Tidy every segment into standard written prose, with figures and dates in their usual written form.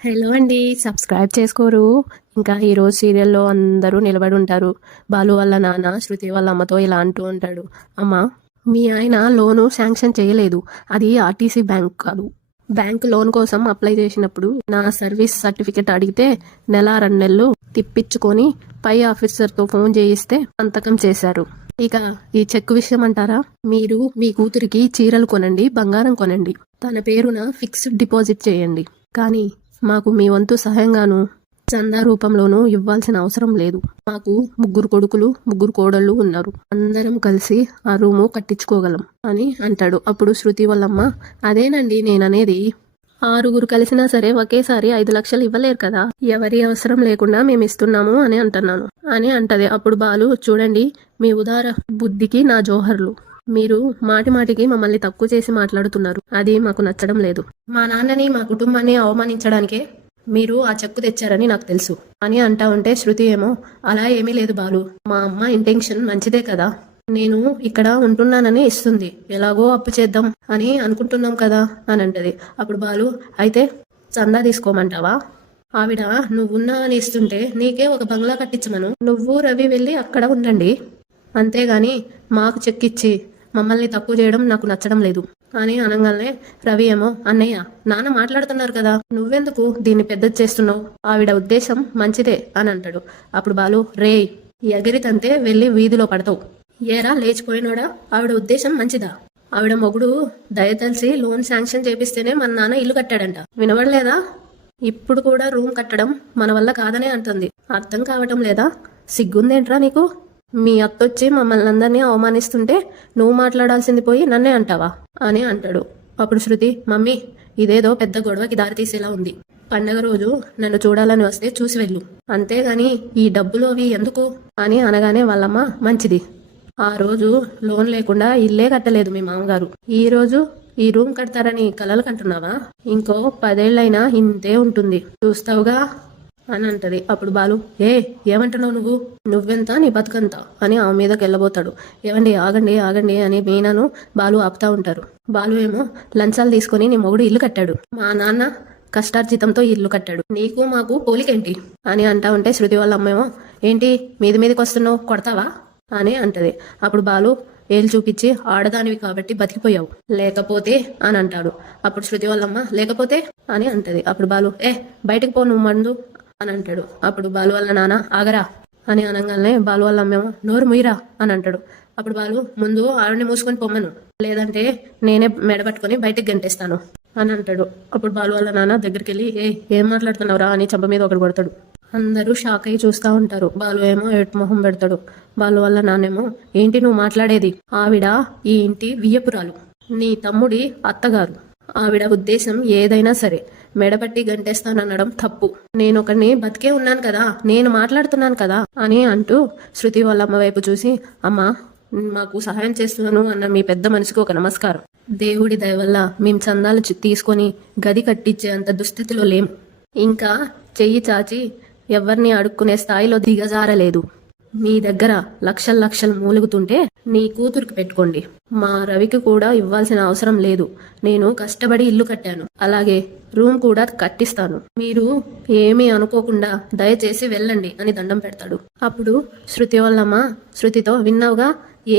Hello అండి. Subscribe చేసుకోరు. ఇంకా ఈరోజు సీరియల్లో అందరూ నిలబడి ఉంటారు. బాలు వాళ్ళ నాన్న శృతి వాళ్ళ అమ్మతో ఇలా అంటూ ఉంటాడు. అమ్మ, మీ ఆయన లోను శాంక్షన్ చేయలేదు. అది ఆర్టీసీ బ్యాంక్ కాదు. బ్యాంక్ లోన్ కోసం అప్లై చేసినప్పుడు నా సర్వీస్ సర్టిఫికెట్ అడిగితే నెల 2 నెలలు తిప్పించుకొని పై ఆఫీసర్తో ఫోన్ చేయిస్తే సంతకం చేశారు. ఇక ఈ చెక్ విషయం అంటారా? మీరు మీ కూతురికి చీరలు కొనండి, బంగారం కొనండి, తన పేరున ఫిక్స్డ్ డిపాజిట్ చేయండి. కానీ మాకు మీ వంతు సహాయంగాను చందా రూపంలోనూ ఇవ్వాల్సిన అవసరం లేదు. మాకు 3 కొడుకులు 3 కోడళ్ళు ఉన్నారు. అందరం కలిసి ఆ రూము కట్టించుకోగలం అని అంటాడు. అప్పుడు శృతి వాళ్ళమ్మ, అదేనండి నేననేది, 6 కలిసినా సరే ఒకేసారి 5 లక్షలు ఇవ్వలేరు కదా, ఎవరి అవసరం లేకుండా మేము ఇస్తున్నాము అని అంటున్నాను అని అంటది. అప్పుడు బాలు, చూడండి, మీ ఉదార బుద్ధికి నా జోహర్లు. మీరు మాటి మాటికి మమ్మల్ని తక్కువ చేసి మాట్లాడుతున్నారు. అది మాకు నచ్చడం లేదు. మా నాన్నని మా కుటుంబాన్ని అవమానించడానికే మీరు ఆ చెక్కు తెచ్చారని నాకు తెలుసు అని అంటా ఉంటే శృతి ఏమో, అలా ఏమీ లేదు బాలు, మా అమ్మ ఇంటెన్షన్ మంచిదే కదా, నేను ఇక్కడ ఉంటున్నానని ఇస్తుంది, ఎలాగో అప్పు చేద్దాం అని అనుకుంటున్నాం కదా అని అంటది. అప్పుడు బాలు, అయితే చందా తీసుకోమంటావా? ఆవిడ నువ్వున్నా అని ఇస్తుంటే నీకే ఒక బంగ్లా కట్టించమను, నువ్వు రవి వెళ్ళి అక్కడ ఉండండి, అంతేగాని మాకు చెక్కిచ్చి మమ్మల్ని తక్కువ చేయడం నాకు నచ్చడం లేదు అని అనగానే రవి ఏమో, అన్నయ్య, నాన్న మాట్లాడుతున్నారు కదా, నువ్వెందుకు దీన్ని పెద్దది చేస్తున్నావు, ఆవిడ ఉద్దేశం మంచిదే అని అంటాడు. అప్పుడు బాలు, రే, ఎగిరితంతే వెళ్ళి వీధిలో పడతావు, ఏరా లేచిపోయినోడా, ఆవిడ ఉద్దేశం మంచిదా, ఆవిడ మొగుడు దయతలిసి లోన్ శాంక్షన్ చేపిస్తేనే మన నాన్న ఇల్లు కట్టాడంట, వినబడలేదా? ఇప్పుడు కూడా రూమ్ కట్టడం మన వల్ల కాదనే అంటుంది, అర్థం కావటం లేదా? సిగ్గుందేంట్రా నీకు? మీ అత్తొచ్చి మమ్మల్ని అందరినీ అవమానిస్తుంటే నువ్వు మాట్లాడాల్సింది పోయి నన్నే అంటావా అని అంటాడు. అప్పుడు శృతి, మమ్మీ, ఇదేదో పెద్ద గొడవకి దారితీసేలా ఉంది. పండగ రోజు నన్ను చూడాలని వస్తే చూసి వెళ్ళు, అంతేగాని ఈ డబ్బులు అవి ఎందుకు అని అనగానే వాళ్ళమ్మ, మంచిది, ఆ రోజు లోన్ లేకుండా ఇల్లే కట్టలేదు మీ మామగారు, ఈ రోజు ఈ రూమ్ కడతారని కలలు కంటున్నావా? ఇంకో 10 ఏళ్ళైనా ఇంతే ఉంటుంది, చూస్తావుగా అని అంటది. అప్పుడు బాలు, ఏమంటున్నావు నువ్వు, నువ్వెంత నీ బతుకంత అని ఆమె మీదకి వెళ్ళబోతాడు. ఏమండి, ఆగండి ఆగండి అని మీనాను బాలు ఆపుతా ఉంటారు. బాలు ఏమో, లంచాలు తీసుకుని నీ మొగుడు ఇల్లు కట్టాడు, మా నాన్న కష్టార్జితంతో ఇల్లు కట్టాడు, నీకు మాకు పోలికేంటి అని అంటా ఉంటే శృతి వాళ్ళ అమ్మేమో, ఏంటి మీదికి వస్తున్నావు, కొడతావా అని అంటది. అప్పుడు బాలు ఏళ్ళు చూపించి, ఆడదానివి కాబట్టి బతికిపోయావు, లేకపోతే అని అంటాడు. అప్పుడు శృతి వాళ్ళమ్మ, లేకపోతే అని అంటది. అప్పుడు బాలు, బయటకు పో నువ్వు మందు అని అంటాడు. అప్పుడు బాలు వాళ్ళ నాన్న, ఆగరా అని అనగానే బాలు వాళ్ళ అమ్మేమో, నోరు ముయిరా అని అంటాడు. అప్పుడు బాలు, ముందు ఆవిడని మూసుకొని పొమ్మను, లేదంటే నేనే మెడపట్టుకొని బయటకు గంటేస్తాను అని అంటాడు. అప్పుడు బాలు వాళ్ళ నాన్న దగ్గరికి వెళ్ళి, ఏం మాట్లాడుతున్నావురా అని చెంప మీద ఒకటి కొడతాడు. అందరూ షాక్ అయ్యి చూస్తూ ఉంటారు. బాలు ఏమో ఏటు మొహం పెడతాడు. బాలు వాళ్ళ నాన్నేమో, ఏంటి నువ్వు మాట్లాడేది, ఆవిడ ఈ ఇంటి వియ్యపురాలు, నీ తమ్ముడి అత్తగారు, ఆవిడ ఉద్దేశం ఏదైనా సరే మెడపట్టి గంటేస్తాననడం తప్పు, నేను ఒకరిని బతికే ఉన్నాను కదా, నేను మాట్లాడుతున్నాను కదా అని అంటూ శృతి వాళ్ళ అమ్మ వైపు చూసి, అమ్మ, మాకు సహాయం చేస్తున్నాను అన్న మీ పెద్ద మనిషికి ఒక నమస్కారం, దేవుడి దయ వల్ల మేము చందాలు తీసుకొని గది కట్టించే అంత దుస్థితిలో లేం, ఇంకా చెయ్యి చాచి ఎవరిని అడుక్కునే స్థాయిలో దిగజారలేదు, మీ దగ్గర లక్షలు మూలుగుతుంటే నీ కూతురికి పెట్టుకోండి, మా రవికి కూడా ఇవ్వాల్సిన అవసరం లేదు, నేను కష్టపడి ఇల్లు కట్టాను, అలాగే రూమ్ కూడా కట్టిస్తాను, మీరు ఏమీ అనుకోకుండా దయచేసి వెళ్ళండి అని దండం పెడతాడు. అప్పుడు శృతి వాళ్ళమ్మ శృతితో, విన్నావుగా,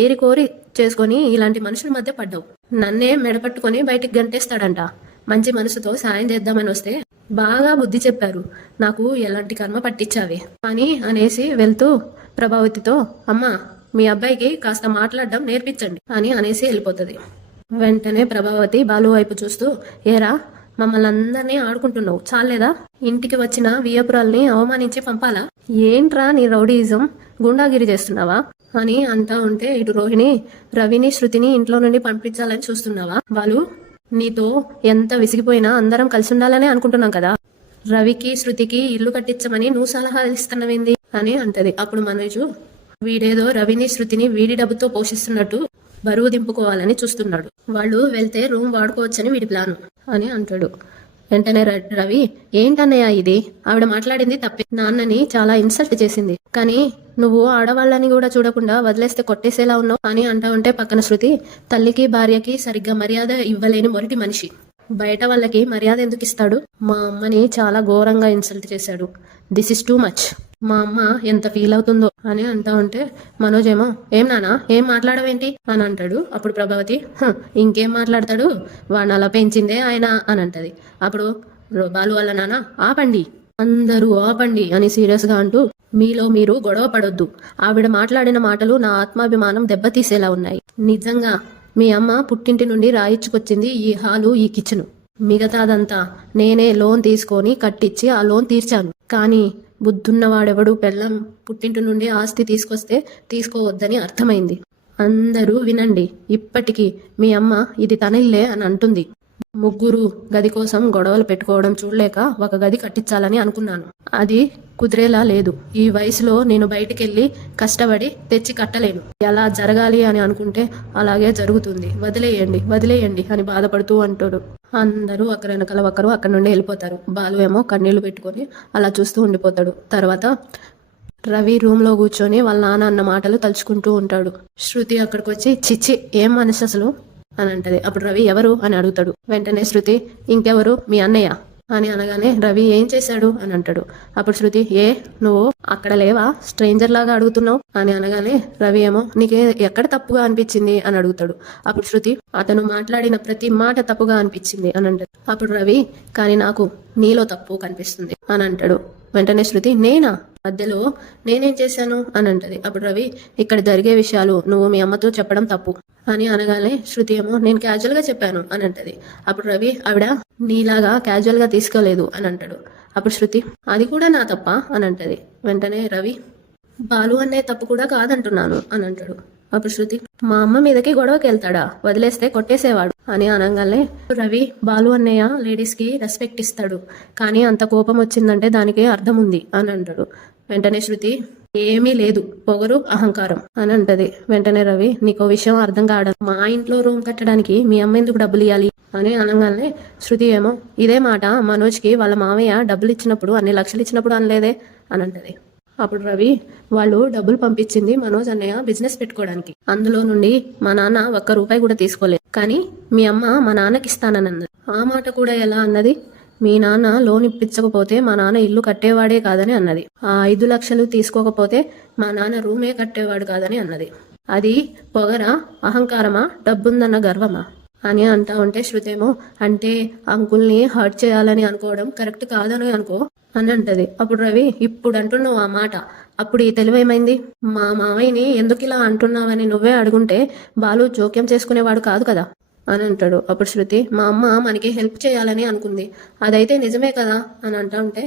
ఏరి కోరి చేసుకొని ఇలాంటి మనుషుల మధ్య పడ్డావు, నన్నే మెడపట్టుకొని బయటికి గంటేస్తాడంట, మంచి మనసుతో సాయం చేద్దామని వస్తే బాగా బుద్ధి చెప్పారు, నాకు ఎలాంటి కర్మ పట్టించావే అని అనేసి వెళ్తూ ప్రభావతితో, అమ్మ, మీ అబ్బాయికి కాస్త మాట్లాడడం నేర్పించండి అని అనేసి వెళ్ళిపోతుంది. వెంటనే ప్రభావతి బాలు వైపు చూస్తూ, ఏరా, మమ్మల్ని అందరినీ ఆడుకుంటున్నావు, చాలేదా, ఇంటికి వచ్చిన వియ్యపురాల్ని అవమానించి పంపాలా, ఏంట్రా నీ రౌడీయిజం, గుండాగిరి చేస్తున్నావా అని అంటా ఉంటే ఇటు రోహిణి, రవిని శృతిని ఇంట్లో నుండి పంపించాలని చూస్తున్నావా, వాళ్ళు నీతో ఎంత విసిగిపోయినా అందరం కలిసి ఉండాలనే అనుకుంటున్నాం కదా, రవికి శృతికి ఇల్లు కట్టించమని నువ్వు సలహా ఇస్తున్నవింది అని అంటది. అప్పుడు మనోజు, వీడేదో రవిని శృతిని వీడి డబ్బుతో పోషిస్తున్నట్టు బరువు దింపుకోవాలని చూస్తున్నాడు, వాళ్ళు వెళ్తే రూమ్ వాడుకోవచ్చని వీడి ప్లాను అని అంటాడు. వెంటనే రవి, ఏంటన్నయ్య ఇది, ఆవిడ మాట్లాడింది తప్పే, నాన్నని చాలా ఇన్సల్ట్ చేసింది, కానీ నువ్వు ఆడవాళ్ళని కూడా చూడకుండా వదిలేస్తే కొట్టేసేలా ఉన్నావు అని అంటా ఉంటే పక్కన శృతి, తల్లికి భార్యకి సరిగ్గా మర్యాద ఇవ్వలేని మొరటి మనిషి, బయట వాళ్ళకి మర్యాద ఎందుకు ఇస్తాడు? మా అమ్మని చాలా ఘోరంగా ఇన్సల్ట్ చేశాడు. This is too much. మా అమ్మ ఎంత ఫీల్ అవుతుందో అని అంటా ఉంటే మనోజ్ ఏమో ఏం నానా ఏం మాట్లాడవేంటి అని అంటాడు. అప్పుడు ప్రభావతి ఇంకేం మాట్లాడతాడు, వాడిని అలా పెంచిందే ఆయన అని అంటది. అప్పుడు బాలు వాళ్ళ నాన్న ఆపండి, అందరూ ఆపండి అని సీరియస్గా అంటూ మీలో మీరు గొడవ పడొద్దు. ఆవిడ మాట్లాడిన మాటలు నా ఆత్మాభిమానం దెబ్బతీసేలా ఉన్నాయి. నిజంగా మీ అమ్మ పుట్టింటి నుండి రాయిచ్చుకొచ్చింది ఈ హాలు, ఈ కిచెను. మిగతాదంతా నేనే లోన్ తీసుకొని కట్టించి ఆ లోన్ తీర్చాను. కానీ బుద్ధున్నవాడెవడు పెళ్ళం పుట్టింటి నుండి ఆస్తి తీసుకొస్తే తీసుకోవద్దని అర్థమైంది. అందరూ వినండి, ఇప్పటికీ మీ అమ్మ ఇది తన ఇల్లే అని అంటుంది. ముగ్గురు గది కోసం గొడవలు పెట్టుకోవడం చూడలేక ఒక గది కట్టించాలని అనుకున్నాను. అది కుదిరేలా లేదు. ఈ వయసులో నేను బయటికెళ్ళి కష్టపడి తెచ్చి కట్టలేను. ఎలా జరగాలి అని అనుకుంటే అలాగే జరుగుతుంది. వదిలేయండి వదిలేయండి అని బాధపడుతూ అంటాడు. అందరూ ఒకరినకల ఒకరు అక్కడి నుండి వెళ్ళిపోతారు. బాలు ఏమో కన్నీళ్లు పెట్టుకొని అలా చూస్తూ ఉండిపోతాడు. తర్వాత రవి రూమ్లో కూర్చొని వాళ్ళ నాన్న అన్న మాటలు తలుచుకుంటూ ఉంటాడు. శృతి అక్కడికి వచ్చి చిచ్చి ఏం మనిషి అసలు అని అంటది. అప్పుడు రవి ఎవరు అని అడుగుతాడు. వెంటనే శృతి ఇంకెవరు మీ అన్నయ్య అని అనగానే రవి ఏం చేశాడు అని అంటాడు. అప్పుడు శృతి నువ్వు అక్కడ లేవా, స్ట్రేంజర్ లాగా అడుగుతున్నావు అని అనగానే రవి ఏమో నీకే ఎక్కడ తప్పుగా అనిపించింది అని అడుగుతాడు. అప్పుడు శృతి అతను మాట్లాడిన ప్రతి మాట తప్పుగా అనిపించింది అని అంటాడు. అప్పుడు రవి కానీ నాకు నీలో తప్పు కనిపిస్తుంది అని అంటాడు. వెంటనే శృతి నేనా, మధ్యలో నేనేం చేశాను అని అంటది. అప్పుడు రవి ఇక్కడ జరిగే విషయాలు నువ్వు మీ అమ్మతో చెప్పడం తప్పు అని అనగానే శృతి ఏమో నేను క్యాజువల్ గా చెప్పాను అని అంటది. అప్పుడు రవి ఆవిడ నీలాగా క్యాజువల్ గా తీసుకోలేదు అని అంటాడు. అప్పుడు శృతి అది కూడా నా తప్ప అని అంటది. వెంటనే రవి బాలు అనే తప్పు కూడా కాదంటున్నాను అని అంటాడు. అప్పుడు శృతి మా అమ్మ మీదకి గొడవకి వెళ్తాడా, వదిలేస్తే కొట్టేసేవాడు అని అనగానే రవి బాలు అన్నయ్య లేడీస్ కి రెస్పెక్ట్ ఇస్తాడు, కానీ అంత కోపం వచ్చిందంటే దానికి అర్థం ఉంది అని అంటాడు. వెంటనే శృతి ఏమీ లేదు, పొగరు అహంకారం అని అంటది. వెంటనే రవి నీకో విషయం అర్థం కావడం, మా ఇంట్లో రూమ్ కట్టడానికి మీ అమ్మ ఎందుకు డబ్బులు ఇవ్వాలి అని అనగానే శృతి ఏమో ఇదే మాట మనోజ్కి వాళ్ళ మామయ్య డబ్బులు ఇచ్చినప్పుడు అన్ని లక్షలు ఇచ్చినప్పుడు అనలేదే అని అంటది. అప్పుడు రవి వాళ్ళు డబ్బులు పంపించింది మనోజ్ అన్నయ్య బిజినెస్ పెట్టుకోవడానికి, అందులో నుండి మా నాన్న ఒక్క రూపాయి కూడా తీసుకోలేదు, కానీ మీ అమ్మ మా నాన్నకి ఇస్తానని అన్నది. ఆ మాట కూడా ఎలా అన్నది, మీ నాన్న లోన్ ఇప్పించకపోతే మా నాన్న ఇల్లు కట్టేవాడే కాదని అన్నది. ఆ 5 లక్షలు తీసుకోకపోతే మా నాన్న రూమే కట్టేవాడు కాదని అన్నది. అది పొగరా, అహంకారమా, డబ్బుందన్న గర్వమా అని అంటా ఉంటే శృతేమో అంటే అంకుల్ని హర్ట్ చేయాలని అనుకోవడం కరెక్ట్ కాదని అనుకో అని అంటది. అప్పుడు రవి ఇప్పుడు అంటున్నావు ఆ మాట, అప్పుడు ఈ తెలివేమైంది, మా మామయ్యని ఎందుకు ఇలా అంటున్నావని నువ్వే అడుగుంటే బాలు జోక్యం చేసుకునేవాడు కాదు కదా అని అంటాడు. అప్పుడు శృతి మా అమ్మ మనకి హెల్ప్ చేయాలని అనుకుంది, అదైతే నిజమే కదా అని అంటా ఉంటే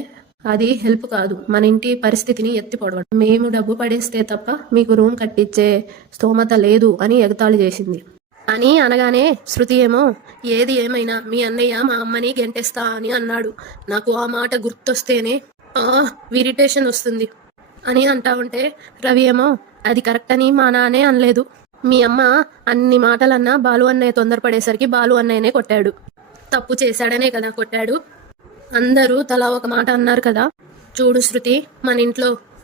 అది హెల్ప్ కాదు, మన ఇంటి పరిస్థితిని ఎత్తి పొడవడం, మేము డబ్బు పడేస్తే తప్ప మీకు రూమ్ కట్టించే స్తోమత లేదు అని ఎగతాళి చేసింది అని అనగానే శృతి ఏమో ఏది ఏమైనా మీ అన్నయ్య మా అమ్మని గెంటేస్తా అని అన్నాడు, నాకు ఆ మాట గుర్తొస్తేనే ఇరిటేషన్ వస్తుంది అని అంటా ఉంటే రవి ఏమో అది కరెక్ట్ అని మా నాన్నే అనలేదు, మీ అమ్మ అన్ని మాటలన్నా బాలు అన్నయ్య తొందరపడేసరికి బాలు అన్నయ్యనే కొట్టాడు, తప్పు చేశాడనే కదా కొట్టాడు, అందరూ తలా ఒక మాట అన్నారు కదా. చూడు శృతి,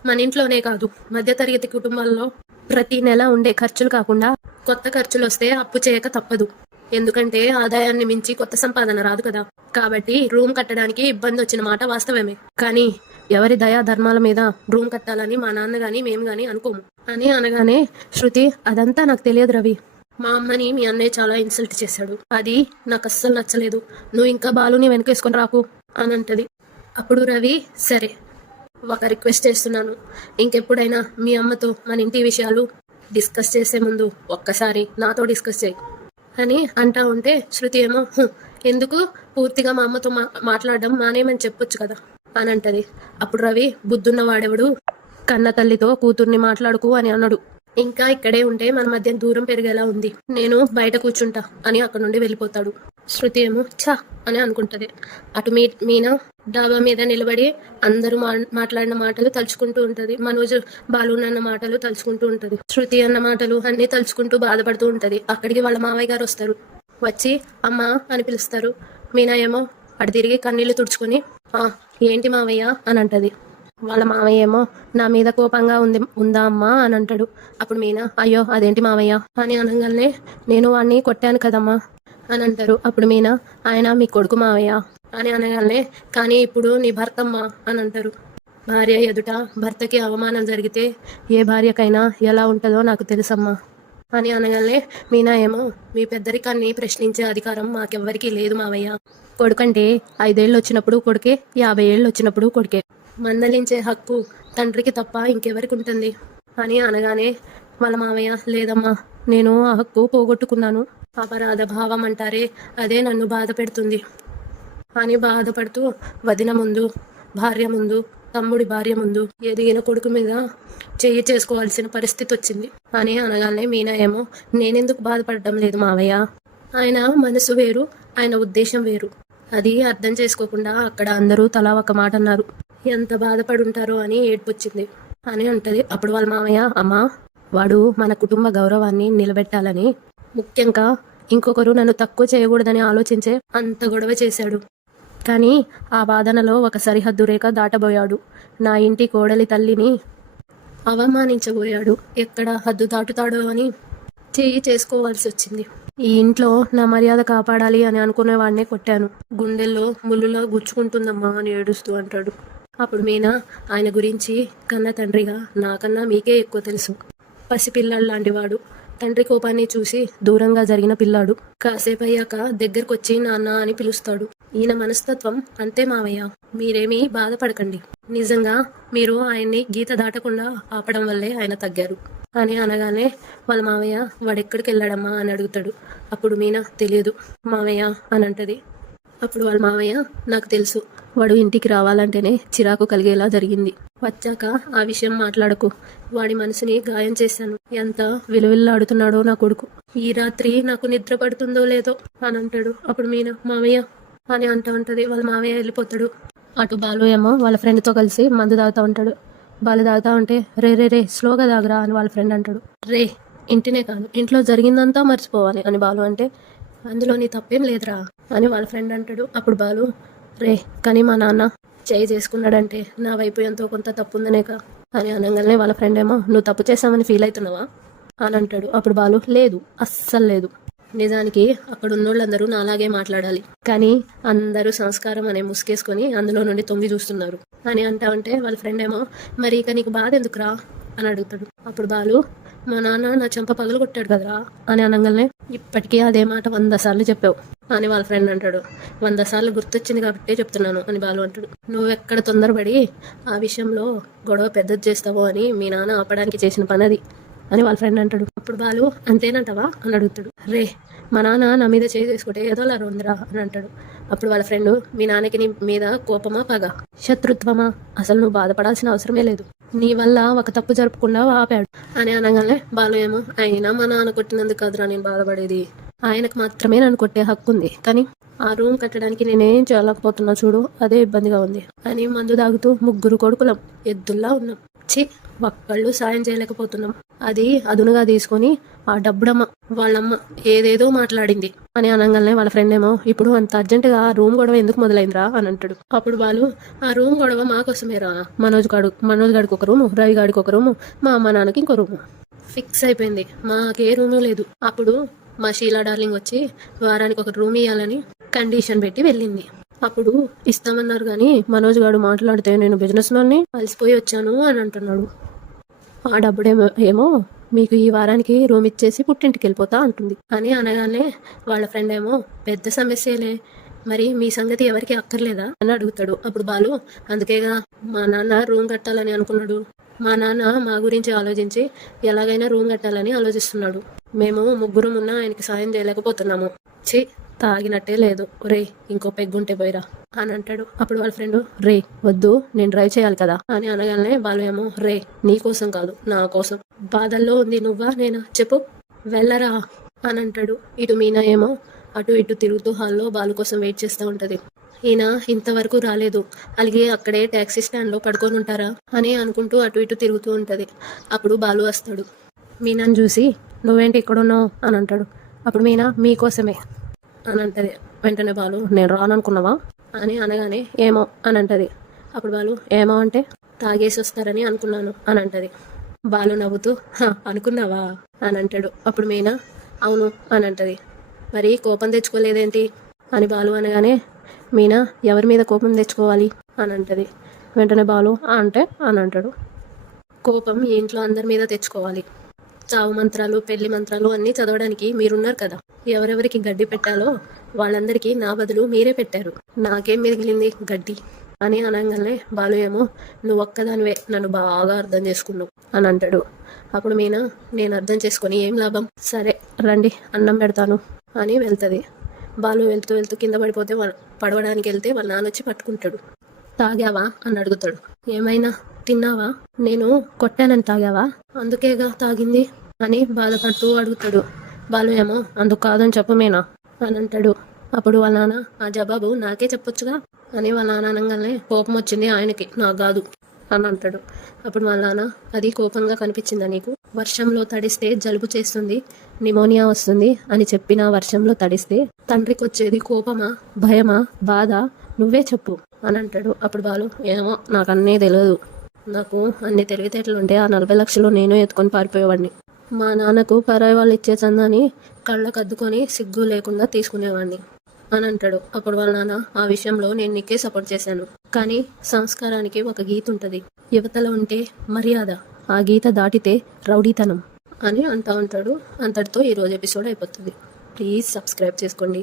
మన ఇంట్లోనే కాదు మధ్యతరగతి కుటుంబాల్లో ప్రతి నెల ఉండే ఖర్చులు కాకుండా కొత్త ఖర్చులు వస్తే అప్పు చేయక తప్పదు, ఎందుకంటే ఆదాయాన్ని మించి కొత్త సంపాదన రాదు కదా. కాబట్టి రూమ్ కట్టడానికి ఇబ్బంది వచ్చిన మాట వాస్తవమే, కానీ ఎవరి దయా ధర్మాల మీద రూమ్ కట్టాలని మా నాన్న గాని మేము గాని అనుకోము అని అనగానే శృతి అదంతా నాకు తెలియదు రవి, మా అమ్మని మీ అన్నయ్య చాలా ఇన్సల్ట్ చేశాడు, అది నాకు అస్సలు నచ్చలేదు, నువ్వు ఇంకా బాలుని వెనకేసుకొని రాకు అని అంటది. అప్పుడు రవి సరే ఒక రిక్వెస్ట్ చేస్తున్నాను, ఇంకెప్పుడైనా మీ అమ్మతో మన ఇంటి విషయాలు డిస్కస్ చేసే ముందు ఒక్కసారి నాతో డిస్కస్ చేయి అని అంటా ఉంటే శృతి ఏమో ఎందుకు పూర్తిగా మా అమ్మతో మాట్లాడడం మానేమని చెప్పొచ్చు కదా అని అంటది. అప్పుడు రవి బుద్ధున్న వాడెవడు కన్న తల్లితో కూతుర్ని మాట్లాడుకు అని అన్నాడు, ఇంకా ఇక్కడే ఉంటే మన మధ్య దూరం పెరిగేలా ఉంది, నేను బయట కూర్చుంటా అని అక్కడ నుండి వెళ్ళిపోతాడు. శృతి ఏమో ఛా అని అనుకుంటది. అటు మీనా డాబా మీద నిలబడి అందరూ మాట్లాడిన మాటలు తలుచుకుంటూ ఉంటది, మనోజ్ బాలు అన్న మాటలు తలుచుకుంటూ ఉంటది, శృతి అన్న మాటలు అన్ని తలుచుకుంటూ బాధపడుతూ ఉంటది. అక్కడికి వాళ్ళ మావయ్య గారు వస్తారు, వచ్చి అమ్మ అని పిలుస్తారు. మీనా ఏమో అటు తిరిగి కన్నీళ్లు తుడుచుకొని ఏంటి మావయ్య అని అంటది. వాళ్ళ మావయ్య ఏమో నా మీద కోపంగా ఉందా అమ్మా అని అంటాడు. అప్పుడు మీనా అయ్యో అదేంటి మావయ్య అని అనగానే నేను వాడిని కొట్టాను కదమ్మా అని అంటారు. అప్పుడు మీనా ఆయన మీ కొడుకు మావయ్య అని అనగానే కానీ ఇప్పుడు నీ భర్తమ్మా అని అంటారు. భార్య ఎదుట భర్తకి అవమానం జరిగితే ఏ భార్యకైనా ఎలా ఉంటుందో నాకు తెలుసమ్మా అని అనగానే మీనా ఏమో మీ పెద్దరికాన్ని ప్రశ్నించే అధికారం మాకెవ్వరికీ లేదు మావయ్య. కొడుకంటే 5 ఏళ్ళు వచ్చినప్పుడు కొడుకే, 50 ఏళ్ళు వచ్చినప్పుడు కొడుకే. మందలించే హక్కు తండ్రికి తప్ప ఇంకెవరికి ఉంటుంది అని అనగానే వాళ్ళ మావయ్య లేదమ్మా, నేను ఆ హక్కు పోగొట్టుకున్నాను. అపరాధ భావం అంటారే అదే నన్ను బాధ పెడుతుంది అని బాధపడుతూ వదిన ముందు, భార్య ముందు, తమ్ముడి భార్య ముందు ఎదిగిన కొడుకు మీద చెయ్యి చేసుకోవాల్సిన పరిస్థితి వచ్చింది అని అనగానే మీనా ఏమో నేనెందుకు బాధపడడం లేదు మావయ్య, ఆయన మనసు వేరు, ఆయన ఉద్దేశం వేరు. అది అర్థం చేసుకోకుండా అక్కడ అందరూ తలా ఒక మాట అన్నారు. ఎంత బాధపడుంటారో అని ఏడ్పొచ్చింది అని అంటది. అప్పుడు వాళ్ళ మావయ్య అమ్మా, వాడు మన కుటుంబ గౌరవాన్ని నిలబెట్టాలని, ముఖ్యంగా ఇంకొకరు నన్ను తక్కువ చేయకూడదని ఆలోచించే అంత గొడవ చేశాడు. కానీ ఆ వాదనలో ఒక సరిహద్దు రేఖ దాటబోయాడు. నా ఇంటి కోడలి తల్లిని అవమానించబోయాడు. ఎక్కడ హద్దు దాటుతాడో అని చెయ్యి చేసుకోవాల్సి వచ్చింది. ఈ ఇంట్లో నా మర్యాద కాపాడాలి అని అనుకునేవాడినే కొట్టాను. గుండెల్లో ముళ్ళులా గుచ్చుకుంటుందమ్మా అని ఏడుస్తూ అంటాడు. అప్పుడు మీనా ఆయన గురించి కన్న తండ్రిగా నాకన్నా మీకే ఎక్కువ తెలుసు. పసిపిల్లాడు లాంటి వాడు, తండ్రి కోపాన్ని చూసి దూరంగా జరిగిన పిల్లాడు. కాసేపు అయ్యాక దగ్గరకొచ్చి నాన్న అని పిలుస్తాడు. ఈయన మనస్తత్వం అంతే మావయ్య, మీరేమీ బాధపడకండి. నిజంగా మీరు ఆయన్ని గీత దాటకుండా ఆపడం వల్లే ఆయన తగ్గారు అని అనగానే వాళ్ళ మావయ్య వాడెక్కడికి వెళ్ళాడమ్మా అని అడుగుతాడు. అప్పుడు మీనా తెలియదు మావయ్య అని అంటది. అప్పుడు వాళ్ళ మావయ్య నాకు తెలుసు, వాడు ఇంటికి రావాలంటేనే చిరాకు కలిగేలా జరిగింది. వచ్చాక ఆ విషయం మాట్లాడకు, వాడి మనసుని గాయం చేశాను. ఎంత విలువిల్లాడుతున్నాడో నా కొడుకు. ఈ రాత్రి నాకు నిద్ర పడుతుందో లేదో అని అంటాడు. అప్పుడు మీనా మావయ్య అని అంటూ ఉంటది. వాళ్ళ మావయ్య వెళ్ళిపోతాడు. అటు బాలు ఏమో వాళ్ళ ఫ్రెండ్తో కలిసి మందు తాగుతూ ఉంటాడు. బాలు తాగుతూ ఉంటే రే రే రే స్లోగా తాగురా అని వాళ్ళ ఫ్రెండ్ అంటాడు. రే ఇంటినే కాదు ఇంట్లో జరిగిందంతా మర్చిపోవాలి అని బాలు అంటే అందులో నీ తప్పేం లేదురా అని వాళ్ళ ఫ్రెండ్ అంటాడు. అప్పుడు బాలు రే కానీ మా నాన్న చేయి చేసుకున్నాడంటే నా వైపు ఎంతో కొంత తప్పు ఉందనేక అని అనగానే వాళ్ళ ఫ్రెండ్ ఏమో నువ్వు తప్పు చేస్తామని ఫీల్ అవుతున్నావా అని అంటాడు. అప్పుడు బాలు లేదు, అస్సలు లేదు. నిజానికి అక్కడ ఉన్నోళ్ళందరూ నాలాగే మాట్లాడాలి, కానీ అందరూ సంస్కారం అనే ముసుకేసుకొని అందులో నుండి తొంగి చూస్తున్నారు అని అంటా ఉంటే వాళ్ళ ఫ్రెండ్ ఏమో మరి ఇక నీకు బాధ ఎందుకురా అని అడుగుతాడు. అప్పుడు బాలు మా నాన్న నా చెంప పగలు కొట్టాడు కదరా అని అనగానే ఇప్పటికీ అదే మాట 100 సార్లు చెప్పావు అని వాళ్ళ ఫ్రెండ్ అంటాడు. 100 సార్లు గుర్తొచ్చింది కాబట్టే చెప్తున్నాను అని బాలు అంటాడు. నువ్వెక్కడ తొందరపడి ఆ విషయంలో గొడవ పెద్దది చేస్తావో అని మీ నాన్న ఆపడానికి చేసిన పని అది అని వాళ్ళ ఫ్రెండ్ అంటాడు. అప్పుడు బాలు అంతేనంటావా అని అడుగుతాడు. రే మా నాన్న నా మీద చేయి చేసుకుంటే ఏదోలా ఉందిరా అని అంటాడు. అప్పుడు వాళ్ళ ఫ్రెండ్ మీ నాన్నకి నీ మీద కోపమా పగ శత్రుత్వమా, అసలు నువ్వు బాధపడాల్సిన అవసరమే లేదు, నీ వల్ల ఒక తప్పు జరపకుండా ఆపాడు అని అనగానే బాలు ఏమో అయినా మా నాన్న కొట్టినందుకు కాదురా నేను బాధపడేది, ఆయనకు మాత్రమే నన్ను కొట్టే హక్కు ఉంది, కానీ ఆ రూమ్ కట్టడానికి నేనేం చేయలేకపోతున్నా చూడు అదే ఇబ్బందిగా ఉంది అని మందు తాగుతూ ముగ్గురు కొడుకులం ఎద్దుల్లా ఉన్నాం. ఒక్కళ్ళు సాయం చేయలేకపోతున్నాం. అది అదునుగా తీసుకొని ఆ డబ్బుడమ్మ వాళ్ళమ్మ ఏదేదో మాట్లాడింది అని అనగానే వాళ్ళ ఫ్రెండ్ ఏమో ఇప్పుడు అంత అర్జెంటుగా ఆ రూమ్ గొడవ ఎందుకు మొదలైందిరా అని అంటాడు. అప్పుడు వాళ్ళు ఆ రూమ్ గొడవ మాకోసమేరా, మనోజ్ గాడికి ఒక రూము, రవి గాడికి ఒక రూము, మా అమ్మ నాన్నకి ఇంకో రూము ఫిక్స్ అయిపోయింది, మాకే రూము లేదు. అప్పుడు మా షీలా డార్లింగ్ వచ్చి వారానికి ఒక రూమ్ ఇవ్వాలని కండిషన్ పెట్టి వెళ్ళింది. అప్పుడు ఇస్తామన్నారు కానీ మనోజ్ గారు మాట్లాడితే నేను బిజినెస్ మ్యాన్ని అలసిపోయి వచ్చాను అని అంటున్నాడు. ఆ డబ్బుడేమో మీకు ఈ వారానికి రూమ్ ఇచ్చేసి పుట్టింటికి వెళ్ళిపోతా అంటుంది అని అనగానే వాళ్ళ ఫ్రెండ్ ఏమో పెద్ద సమస్యలే, మరి మీ సంగతి ఎవరికి అక్కర్లేదా అని అడుగుతాడు. అప్పుడు బాలు అందుకేగా మా నాన్న రూమ్ కట్టాలని అనుకున్నాడు, మా నాన్న మా గురించి ఆలోచించి ఎలాగైనా రూమ్ కట్టాలని ఆలోచిస్తున్నాడు, మేము ముగ్గురం ఉన్నా ఆయనకి సాయం చేయలేకపోతున్నాము. తాగినట్టే లేదు, రే ఇంకో పెగ్గుంటే పోయిరా అని అంటాడు. అప్పుడు వాళ్ళ ఫ్రెండ్ రే వద్దు నేను డ్రైవ్ చేయాలి కదా అని అనగానే బాలు ఏమో రే నీ కోసం కాదు నా కోసం, బాధల్లో ఉంది నువ్వా నేనా చెప్పు వెళ్ళరా అని అంటాడు. ఇటు మీనా ఏమో అటు ఇటు తిరుగుతూ హాల్లో బాలు కోసం వెయిట్ చేస్తూ ఉంటది. ఈయన ఇంతవరకు రాలేదు, అలాగే అక్కడే ట్యాక్సీ స్టాండ్లో పడుకొని ఉంటారా అని అనుకుంటూ అటు ఇటు తిరుగుతూ ఉంటది. అప్పుడు బాలు వస్తాడు. మీనాని చూసి నువ్వేంటి ఇక్కడ ఉన్నావు అని అంటాడు. అప్పుడు మీనా మీకోసమే అని అంటది. వెంటనే బాలు నేను రాననుకున్నావా అని అనగానే ఏమో అని అంటది. అప్పుడు బాలు ఏమో అంటే తాగేసి వస్తారని అనుకున్నాను అని అంటది. బాలు నవ్వుతూ అనుకున్నావా అని అంటాడు. అప్పుడు మీనా అవును అని అంటది. మరి కోపం తెచ్చుకోలేదేంటి అని బాలు అనగానే మీనా ఎవరి మీద కోపం తెచ్చుకోవాలి అని అంటది. వెంటనే బాలు అంటే అని అంటాడు. కోపం ఈ ఇంట్లో అందరి మీద తెచ్చుకోవాలి. చావు మంత్రాలు పెళ్లి మంత్రాలు అన్నీ చదవడానికి మీరున్నారు కదా. ఎవరెవరికి గడ్డి పెట్టాలో వాళ్ళందరికీ నా బదులు మీరే పెట్టారు. నాకేం మిగిలింది గడ్డి అని అనగానే బాలు ఏమో నువ్వు ఒక్కదానివే నన్ను బాగా అర్థం చేసుకున్నావు అని అంటాడు. అప్పుడు మీనా నేను అర్థం చేసుకొని ఏం లాభం, సరే రండి అన్నం పెడతాను అని వెళ్తుంది. బాలు వెళ్తూ వెళ్తూ కింద పడిపోతే పడవడానికి వెళ్తే వాళ్ళ నాన్న వచ్చి పట్టుకుంటాడు. తాగావా అని అడుగుతాడు. ఏమైనా తిన్నావా, నేను కొట్టానని తాగావా, అందుకేగా తాగింది అని బాధపడుతూ అడుగుతాడు. బాలు ఏమో అందుకు కాదని చెప్పు మీనా అని అంటాడు. అప్పుడు వాళ్ళ నాన్న ఆ జవాబు నాకే చెప్పొచ్చుగా అని వాళ్ళ నాన్న అనగానే కోపం వచ్చింది ఆయనకి, నాకు కాదు అని అంటాడు. అప్పుడు వాళ్ళ నాన్న అది కోపంగా కనిపించిందా నీకు, వర్షంలో తడిస్తే జలుబు చేస్తుంది నిమోనియా వస్తుంది అని చెప్పిన వర్షంలో తడిస్తే తండ్రికి వచ్చేది కోపమా భయమా బాధ నువ్వే చెప్పు అని అంటాడు. అప్పుడు బాలు ఏమో నాకు అన్నీ తెలియదు, నాకు అన్ని తెలివితేటలు ఉంటే ఆ 40 లక్షలు నేను ఎత్తుకొని పారిపోయేవాడిని. మా నాన్నకు పరాయి వాళ్ళు ఇచ్చే చందాని కళ్ళకు అద్దుకొని సిగ్గు లేకుండా తీసుకునేవాడిని అని అంటాడు. అప్పుడు వాళ్ళ నాన్న ఆ విషయంలో నేను నీకే సపోర్ట్ చేశాను, కానీ సంస్కారానికి ఒక గీత ఉంటుంది, యువతల ఉంటే మర్యాద, ఆ గీత దాటితే రౌడీతనం అని అంటూ ఉంటాడు. అంతటితో ఈరోజు ఎపిసోడ్ అయిపోతుంది. ప్లీజ్ సబ్స్క్రైబ్ చేసుకోండి.